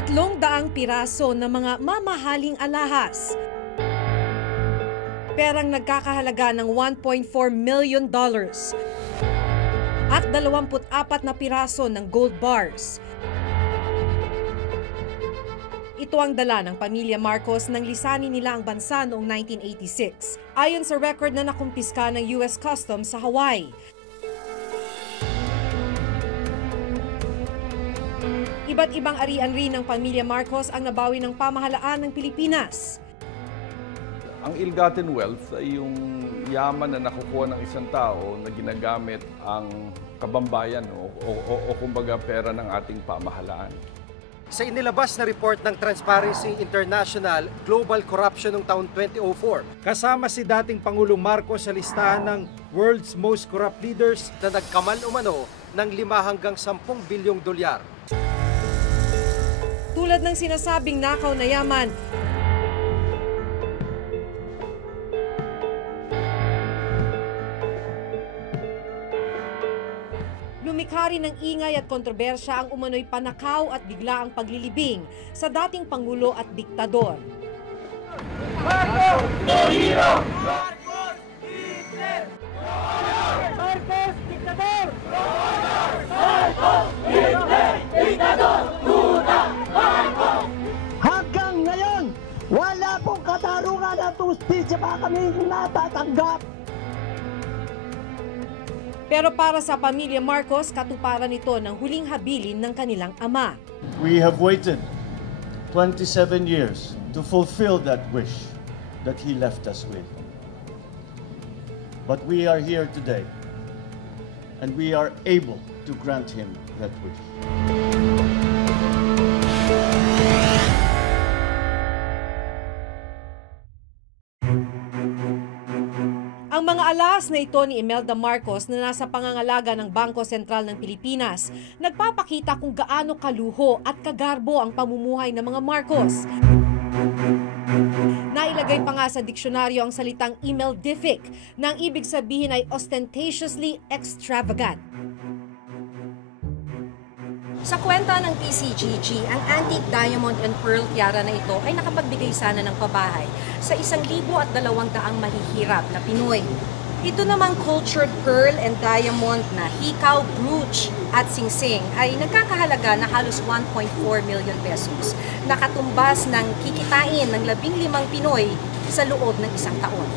300 piraso ng mga mamahaling alahas. Perang nagkakahalaga ng $1.4 million at 24 na piraso ng gold bars. Ito ang dala ng pamilya Marcos nang lisanin nila ang bansa noong 1986, ayon sa record na nakumpiska ng US Customs sa Hawaii. Iba't ibang arian rin ng pamilya Marcos ang nabawi ng pamahalaan ng Pilipinas. Ang ill-gotten wealth ay yung yaman na nakukuha ng isang tao na ginagamit ang kabambayan o kumbaga pera ng ating pamahalaan. Sa inilabas na report ng Transparency International Global Corruption noong taon 2004, kasama si dating Pangulong Marcos sa listahan ng World's Most Corrupt Leaders na nagkamal umano ng 5 hanggang 10 bilyong dolyar. Tulad ng sinasabing nakaw na yaman, lumikha rin ng ingay at kontrobersya ang umano'y panakaw at biglaang paglilibing sa dating Pangulo at Diktador. Marcos! Hero! Marcos! Hitler! Marcos! Diktador! Marcos! Hitler! Diktador! Duda! Marcos! Hanggang ngayon, wala pong katarungan at ustisya pa kami natatanggap. Pero para sa pamilya Marcos, katuparan ito ng huling habilin ng kanilang ama. We have waited 27 years to fulfill that wish that he left us with. But we are here today, and we are able to grant him that wish. Ang mga alahas na ito ni Imelda Marcos na nasa pangangalaga ng Bangko Sentral ng Pilipinas, nagpapakita kung gaano kaluho at kagarbo ang pamumuhay ng mga Marcos. Nailagay pa nga sa diksyonaryo ang salitang emeldific na ang ibig sabihin ay ostentatiously extravagant. Sa kwenta ng PCGG, ang antique diamond and pearl tiara na ito ay nakapagbigay sana ng pabahay sa 1,200 mahihirap na Pinoy. Ito namang cultured pearl and diamond na hikaw, brooch at singsing ay nagkakahalaga na halos 1.4 million pesos. Nakatumbas ng kikitain ng 15 Pinoy sa loob ng isang taon.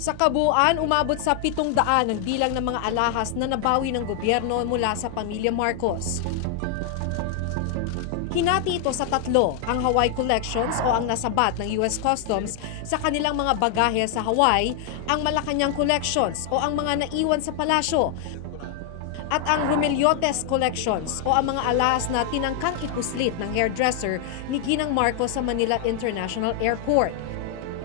Sa kabuuan, umabot sa 700 ang bilang ng mga alahas na nabawi ng gobyerno mula sa pamilya Marcos. Hinati ito sa 3, ang Hawaii Collections o ang nasabat ng US Customs sa kanilang mga bagahe sa Hawaii, ang Malacanang Collections o ang mga naiwan sa palasyo, at ang Rumiliotes Collections o ang mga alahas na tinangkang ipuslit ng hairdresser ni Ginang Marcos sa Manila International Airport.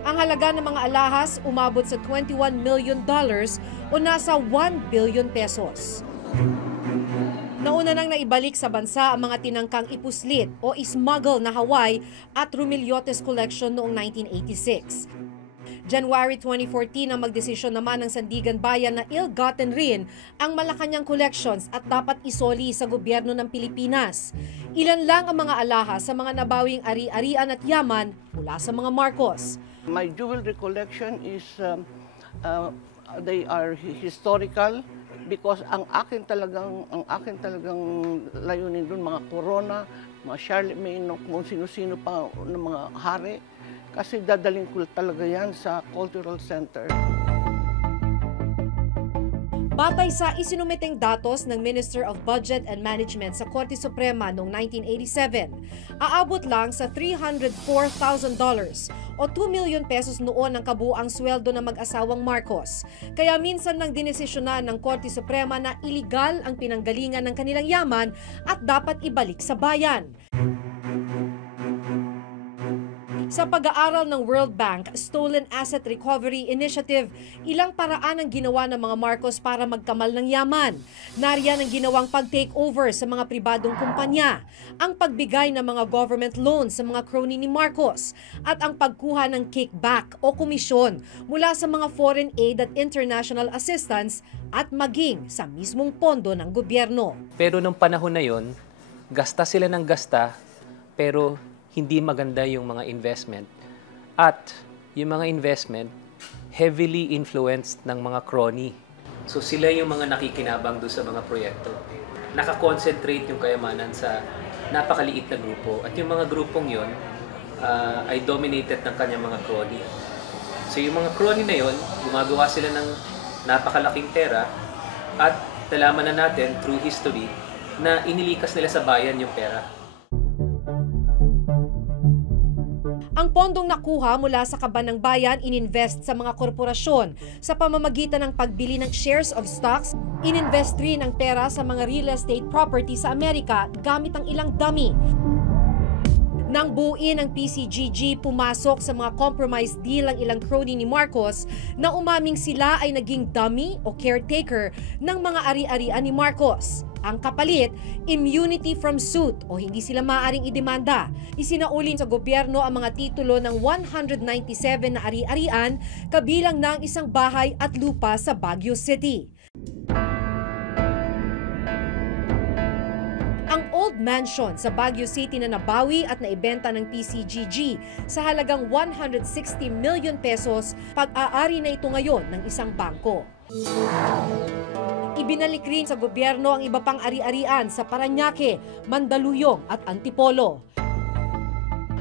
Ang halaga ng mga alahas umabot sa $21 million o nasa 1 billion pesos. Nauna nang naibalik sa bansa ang mga tinangkang ipuslit o smuggle na Hawaii at Rumiliotes Collection noong 1986. January 2014 ang magdesisyon naman ng Sandigan Bayan na ill-gotten rin ang Malacanang Collections at dapat isoli sa gobyerno ng Pilipinas. Ilan lang ang mga alahas sa mga nabawing ari-arian at yaman mula sa mga Marcos. My jewelry collection is, they are historical because ang akin talagang layunin doon mga Corona, mga Charlemagne, kung sino-sino pa ng mga hari, kasi dadaling ko talaga yan sa cultural center. Batay sa isinumiteng datos ng Minister of Budget and Management sa Korte Suprema noong 1987, aabot lang sa $304,000 o 2 million pesos noon ang kabuuang sweldo ng mag-asawang Marcos. Kaya minsan nang dinesisyonan ng Korte Suprema na iligal ang pinanggalingan ng kanilang yaman at dapat ibalik sa bayan. Sa pag-aaral ng World Bank Stolen Asset Recovery Initiative, ilang paraan ang ginawa ng mga Marcos para magkamal ng yaman. Nariyan ang ginawang pag-takeover sa mga pribadong kumpanya, ang pagbigay ng mga government loans sa mga crony ni Marcos, at ang pagkuha ng kickback o komisyon mula sa mga foreign aid at international assistance at maging sa mismong pondo ng gobyerno. Pero nung panahon na yon, gasta sila ng gasta, pero hindi maganda yung mga investment. At yung mga investment, heavily influenced ng mga crony. So sila yung mga nakikinabang doon sa mga proyekto. Nakakonsentrate yung kayamanan sa napakaliit na grupo. At yung mga grupong yon ay dominated ng kanyang mga crony. So yung mga crony na yon, gumagawa sila ng napakalaking pera at nalaman na natin through history na inilikas nila sa bayan yung pera. Ang pondong nakuha mula sa kaban ng bayan ininvest sa mga korporasyon sa pamamagitan ng pagbili ng shares of stocks. Ininvest rin ang pera sa mga real estate property sa Amerika gamit ang ilang dummy. Nang buuin ang PCGG, pumasok sa mga compromise deal ang ilang crony ni Marcos na umaming sila ay naging dummy o caretaker ng mga ari-arian ni Marcos. Ang kapalit, immunity from suit o hindi sila maaaring idemanda. Isinaulin sa gobyerno ang mga titulo ng 197 na ari-arian, kabilang ng isang bahay at lupa sa Baguio City. Ang old mansion sa Baguio City na nabawi at naibenta ng PCGG sa halagang 160 million pesos, pag-aari na ito ngayon ng isang bangko. Ibinalik rin sa gobyerno ang iba pang ari-arian sa Parañaque, Mandaluyong at Antipolo.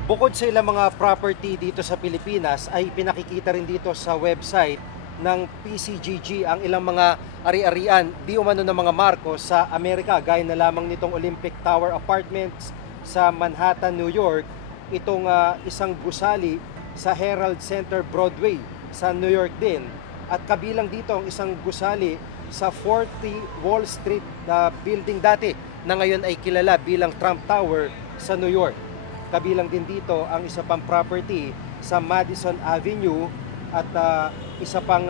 Bukod sa ilang mga property dito sa Pilipinas, ay pinakikita rin dito sa website ng PCGG ang ilang mga ari-arian di umano ng mga Marcos sa Amerika, gaya na lamang nitong Olympic Tower Apartments sa Manhattan, New York, itong isang gusali sa Herald Center Broadway sa New York din, at kabilang dito ang isang gusali sa 40 Wall Street na building dati na ngayon ay kilala bilang Trump Tower sa New York. Kabilang din dito ang isa pang property sa Madison Avenue at isa pang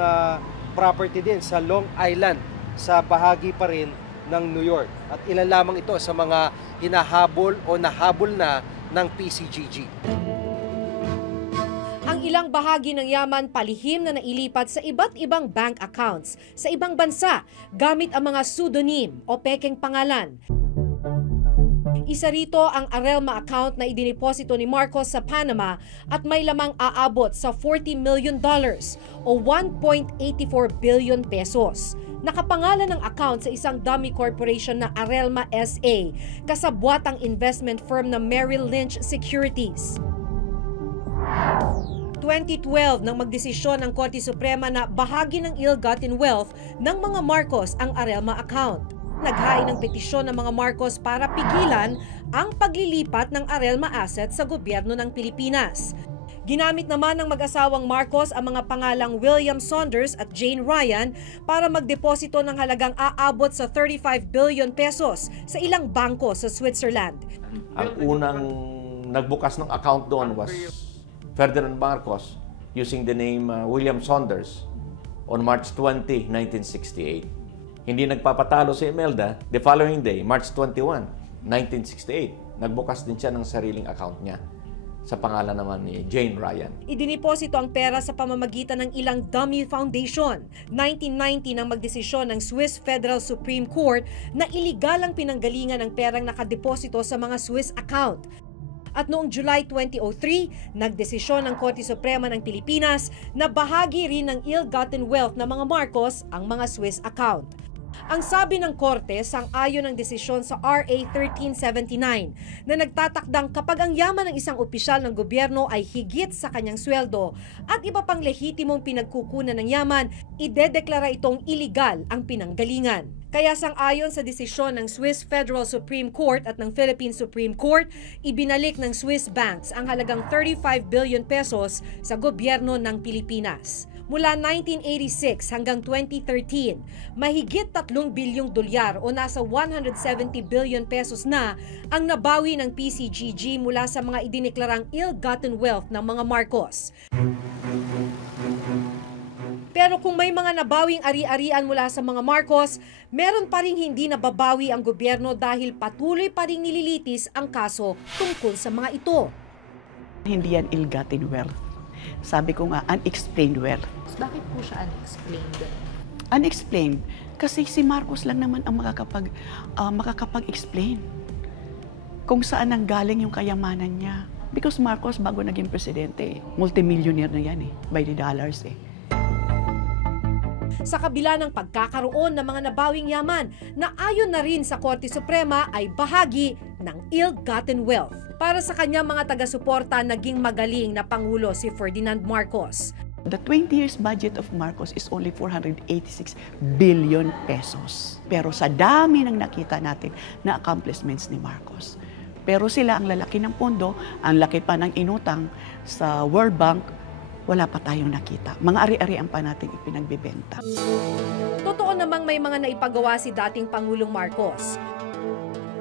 property din sa Long Island sa bahagi pa rin ng New York. At ilan lamang ito sa mga hinahabol o nahabol na ng PCGG. Ang ilang bahagi ng yaman palihim na nailipat sa iba't ibang bank accounts sa ibang bansa gamit ang mga pseudonym o pekeng pangalan. Isa rito ang Arelma account na idiniposito ni Marcos sa Panama at may lamang aabot sa $40 million o 1.84 billion pesos. Nakapangalan ng account sa isang dummy corporation na Arelma SA, kasabwatang investment firm na Merrill Lynch Securities. 2012 nang magdesisyon ng Korte Suprema na bahagi ng ill-gotten wealth ng mga Marcos ang Arelma account. Naghain ng petisyon ng mga Marcos para pigilan ang paglilipat ng Arelma assets sa gobyerno ng Pilipinas. Ginamit naman ng mag-asawang Marcos ang mga pangalang William Saunders at Jane Ryan para magdeposito ng halagang aabot sa 35 billion pesos sa ilang bangko sa Switzerland. Ang unang nagbukas ng account doon was Ferdinand Marcos using the name William Saunders on March 20, 1968. Hindi nagpapatalo si Imelda. The following day, March 21, 1968, nagbukas din siya ng sariling account niya sa pangalan naman ni Jane Ryan. Idiniposito ang pera sa pamamagitan ng ilang dummy foundation. 1990 nang magdesisyon ng Swiss Federal Supreme Court na iligal ang pinanggalingan ng perang nakadeposito sa mga Swiss account. At noong July 2003, nagdesisyon ng Korte Suprema ng Pilipinas na bahagi rin ng ill-gotten wealth ng mga Marcos ang mga Swiss account. Ang sabi ng Korte, sang-ayon ng desisyon sa RA 1379 na nagtatakdang kapag ang yaman ng isang opisyal ng gobyerno ay higit sa kanyang sweldo at iba pang lehitimong pinagkukunan ng yaman, idedeklara itong iligal ang pinanggalingan. Kaya sang-ayon sa desisyon ng Swiss Federal Supreme Court at ng Philippine Supreme Court, ibinalik ng Swiss banks ang halagang 35 billion pesos sa gobyerno ng Pilipinas. Mula 1986 hanggang 2013, mahigit 3 bilyong dolyar o nasa 170 billion pesos na ang nabawi ng PCGG mula sa mga idineklarang ill-gotten wealth ng mga Marcos. Pero kung may mga nabawing ari-arian mula sa mga Marcos, meron pa ring hindi nababawi ang gobyerno dahil patuloy pa ring nililitis ang kaso tungkol sa mga ito. Hindi yan ill-gotten wealth. Sabi ko nga, unexplained wealth. Bakit po siya unexplained? Unexplained? Kasi si Marcos lang naman ang makakapag-explain. kung saan nanggaling yung kayamanan niya. Because Marcos, bago naging presidente, multimillionaire na yan by the dollars Sa kabila ng pagkakaroon ng mga nabawing yaman na ayon na rin sa Korte Suprema ay bahagi ng ill-gotten wealth. Para sa kanyang mga taga-suporta, naging magaling na Pangulo si Ferdinand Marcos. The 20 years budget of Marcos is only 486 billion pesos. Pero sa dami ng nakita natin na accomplishments ni Marcos. Pero sila ang lalaki ng pondo, ang laki pa ng inutang sa World Bank, wala pa tayong nakita. Mga ari-arian pa natin ipinagbibenta. Totoo namang may mga naipagawa si dating Pangulong Marcos.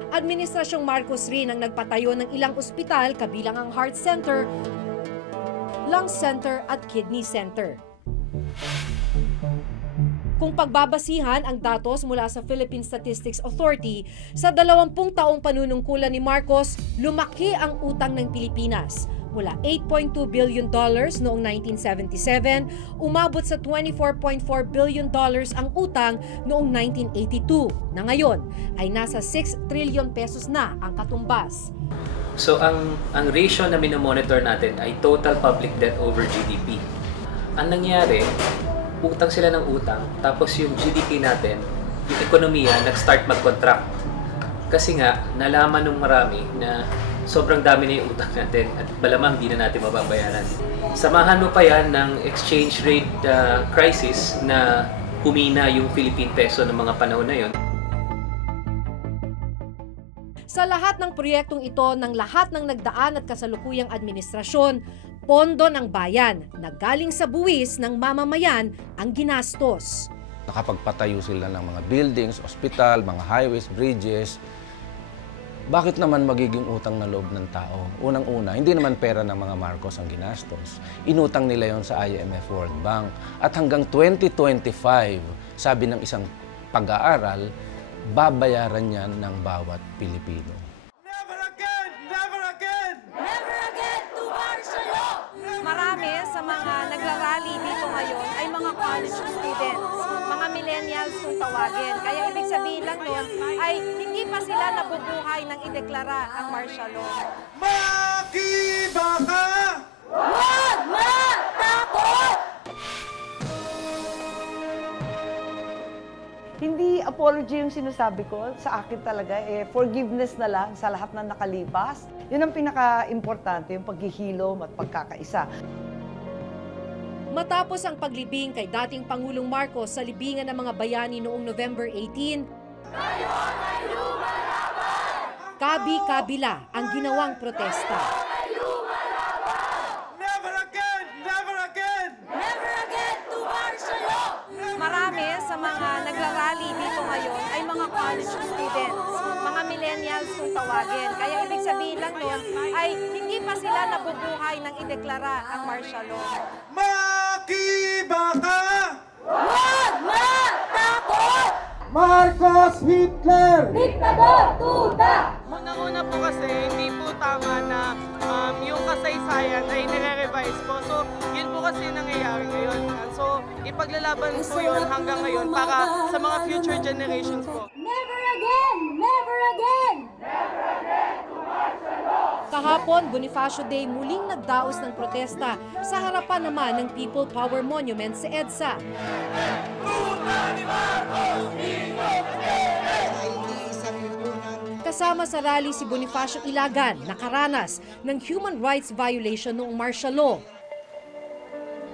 Administrasyong Marcos rin ang nagpatayo ng ilang ospital kabilang ang Heart Center, Lung Center at Kidney Center. Kung pagbabasihan ang datos mula sa Philippine Statistics Authority, sa 20 taong panunungkulan ni Marcos, lumaki ang utang ng Pilipinas. Mula $8.2 billion noong 1977, umabot sa $24.4 billion ang utang noong 1982, na ngayon ay nasa 6 trillion pesos na ang katumbas. So ang ratio na minomonitor natin ay total public debt over GDP. Ang nangyari, utang sila ng utang, tapos yung GDP natin, yung ekonomiya, nag-start mag-contract. Kasi nga, nalaman ng marami na sobrang dami na yung utang natin at malamang hindi na natin mababayaran. Samahan mo pa yan ng exchange rate crisis na humina yung Philippine peso ng mga panahon na yon. Sa lahat ng proyektong ito ng lahat ng nagdaan at kasalukuyang administrasyon, pondo ng bayan na galing sa buwis ng mamamayan ang ginastos. Nakapagpatayo sila ng mga buildings, ospital, mga highways, bridges. Bakit naman magiging utang na loob ng tao? Unang-una, hindi naman pera ng mga Marcos ang ginastos. Inutang nila yon sa IMF World Bank. At hanggang 2025, sabi ng isang pag-aaral, babayaran yan ng bawat Pilipino. Never again! Never again! Never again to martial law! Marami sa mga nagrarally dito ngayon ay mga college students, mga millennials kung tawagin. Kaya ibig sabihin lang nun ay hindi pa sila nabubuhay nang ideklara ang martial law. Makiba ka! Huwag matakot! Hindi apology yung sinasabi ko. Sa akin talaga, forgiveness na lang sa lahat na nakalipas. Yun ang pinaka-importante, yung paghihilom at pagkakaisa. Matapos ang paglibing kay dating Pangulong Marcos sa libingan ng mga bayani noong November 18, kabi-kabila ang ginawang protesta. Never again! Never again! Never again to martial law! Marami sa mga nagrarally dito ngayon ay mga college students, mga millennials kung tawagin. Kaya ibig sabihin lang nun ay hindi pa sila nabubuhay nang ideklara ang martial law. Makiba ka! Huwag matakot! Marcos Hitler! Diktador tuta! Una po kasi hindi po tama na yung kasaysayan ay nire-revise po. So, yun po kasi nangyayari ngayon. So, ipaglalaban po yun hanggang ngayon para sa mga future generations po. Never again! Never again! Never again to martial law! Kahapon, Bonifacio Day muling nagdaos ng protesta sa harapan naman ng People Power Monument sa EDSA. Kasama sa rally si Bonifacio Ilagan, nakaranas ng human rights violation noong martial law.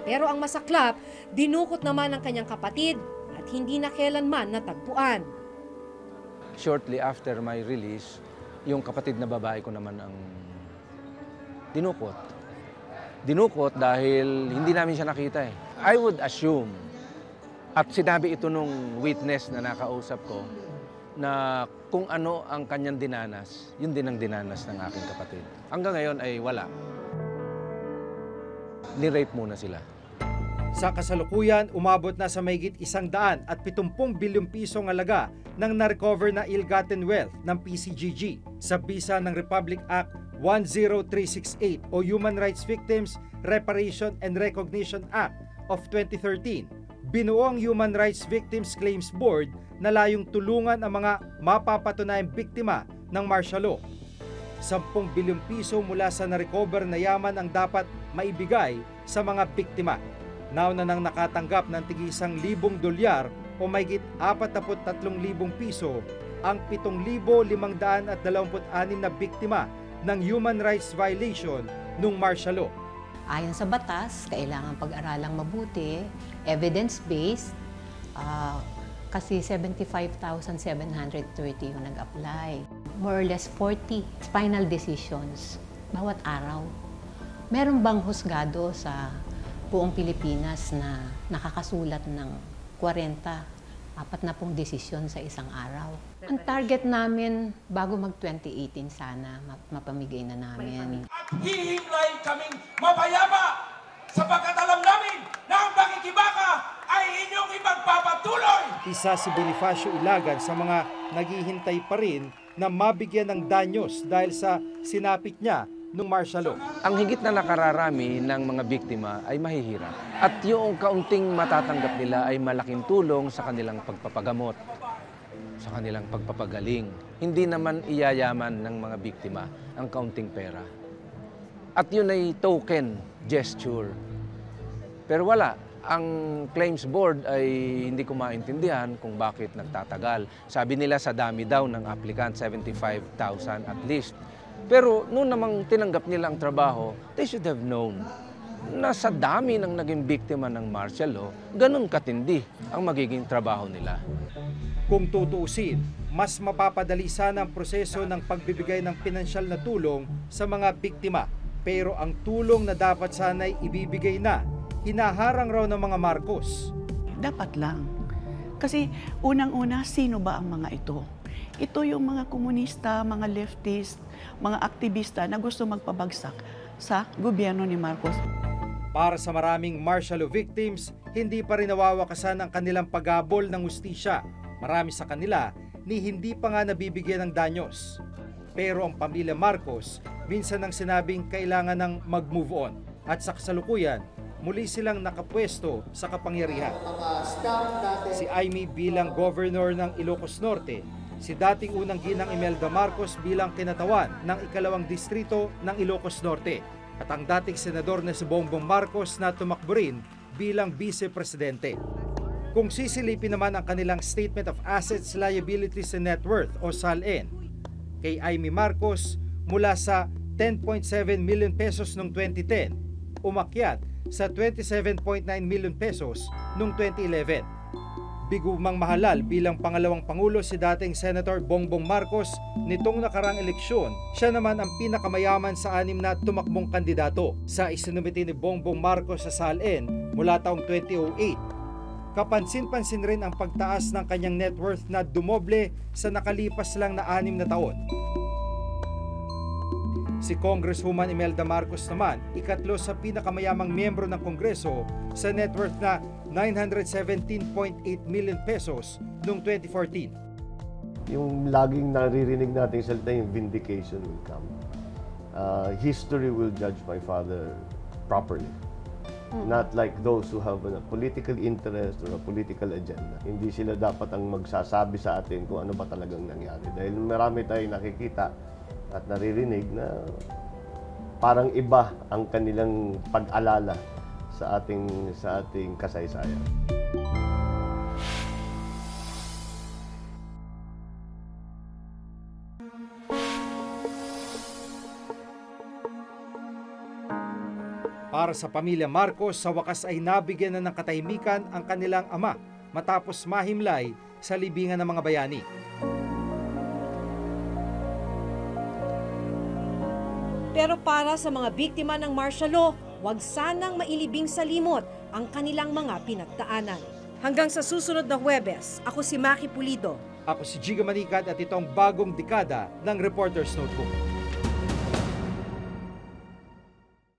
Pero ang masaklap, dinukot naman ng kanyang kapatid at hindi na kailanman natagpuan. Shortly after my release, yung kapatid na babae ko naman ang dinukot. Dinukot dahil hindi namin siya nakita eh. I would assume, at sinabi ito nung witness na nakausap ko, na kung ano ang kanyang dinanas, yun din ang dinanas ng aking kapatid. Hanggang ngayon ay wala. Ni-rape muna sila. Sa kasalukuyan, umabot na sa mahigit 170 bilyong pisong halaga ng na-recover na ill-gotten wealth ng PCGG sa bisa ng Republic Act 10368 o Human Rights Victims Reparation and Recognition Act of 2013. Binuo ang Human Rights Victims Claims Board na layong tulungan ang mga mapapatunayang biktima ng martial law. 10 bilyong piso mula sa na-recover na yaman ang dapat maibigay sa mga biktima. Nauna nang nakatanggap ng tig $1,000 o mahigit 43,000 piso ang 7,526 na biktima ng human rights violation nung martial law. Ayon sa batas, kailangan pag-aralang mabuti, evidence-based, kasi 75,730 yung nag-apply. More or less 40 final decisions bawat araw. Meron bang husgado sa buong Pilipinas na nakakasulat ng 40 desisyon sa isang araw? Ang target namin, bago mag-2018 sana, mapamigay na namin. At hihimlay kaming mapayapa sapagkat alam namin na ang pakikibaka ay inyong ipagpapatuloy. Isa si Bonifacio Ilagan sa mga naghihintay pa rin na mabigyan ng danyos dahil sa sinapit niya nung martial law. Ang higit na nakararami ng mga biktima ay mahihirap. At yung kaunting matatanggap nila ay malaking tulong sa kanilang pagpapagamot, sa kanilang pagpapagaling. Hindi naman iyayaman ng mga biktima ang kaunting pera. At yun ay token gesture. Pero wala. Ang claims board ay hindi ko maintindihan kung bakit nagtatagal. Sabi nila sa dami daw ng applicant, 75,000 at least. Pero noon namang tinanggap nila ang trabaho, they should have known na sa dami ng naging biktima ng martial law, ganun katindi ang magiging trabaho nila. Kung tutuusin, mas mapapadali sana ang proseso ng pagbibigay ng pinansyal na tulong sa mga biktima. Pero ang tulong na dapat sana'y ibibigay na, hinaharang raw ng mga Marcos. Dapat lang. Kasi unang-una, sino ba ang mga ito? Ito yung mga komunista, mga leftist, mga aktivista na gusto magpabagsak sa gobyerno ni Marcos. Para sa maraming martial law victims, hindi pa rin nawawakasan ang kanilang paghabol ng hustisya. Marami sa kanila ni hindi pa nga nabibigyan ng danyos. Pero ang pamilya Marcos, minsan nang sinabing kailangan ng mag-move on. At sa kasalukuyan, muli silang nakapwesto sa kapangyarihan. Si Aimee bilang governor ng Ilocos Norte, si dating unang ginang Imelda Marcos bilang kinatawan ng ikalawang distrito ng Ilocos Norte, at ang dating senador na si Bongbong Marcos na tumakbo rin bilang vice-presidente. Kung sisilipin naman ang kanilang Statement of Assets, Liabilities and Net Worth o SALN, kay Aimee Marcos mula sa 10.7 million pesos noong 2010, umakyat sa 27.9 million pesos noong 2011. Bigumang mahalal bilang pangalawang pangulo si dating Senator Bongbong Marcos nitong nakarang eleksyon. Siya naman ang pinakamayaman sa 6 na tumakbong kandidato sa isinumiti ni Bongbong Marcos sa SALN mula taong 2008. Kapansin-pansin rin ang pagtaas ng kanyang net worth na dumoble sa nakalipas lang na 6 na taon. Si Congresswoman Imelda Marcos naman, ikatlo sa pinakamayamang miyembro ng Kongreso sa net worth na 917.8 million pesos noong 2014. Yung laging naririnig natin salita, yung vindication will come. History will judge my father properly. Not like those who have a political interest or a political agenda. Hindi sila dapat ang magsasabi sa atin kung ano ba talagang nangyari. Dahil marami tayong nakikita at naririnig na parang iba ang kanilang pag-alala sa ating kasaysayan. Para sa pamilya Marcos, sa wakas ay nabigyan na ng katahimikan ang kanilang ama matapos mahimlay sa libingan ng mga bayani. Pero para sa mga biktima ng martial law, huwag sanang mailibing sa limot ang kanilang mga pinagdaanan. Hanggang sa susunod na Huwebes, ako si Maki Pulido. Ako si Giga Manikat at ito ang bagong dekada ng Reporter's Notebook.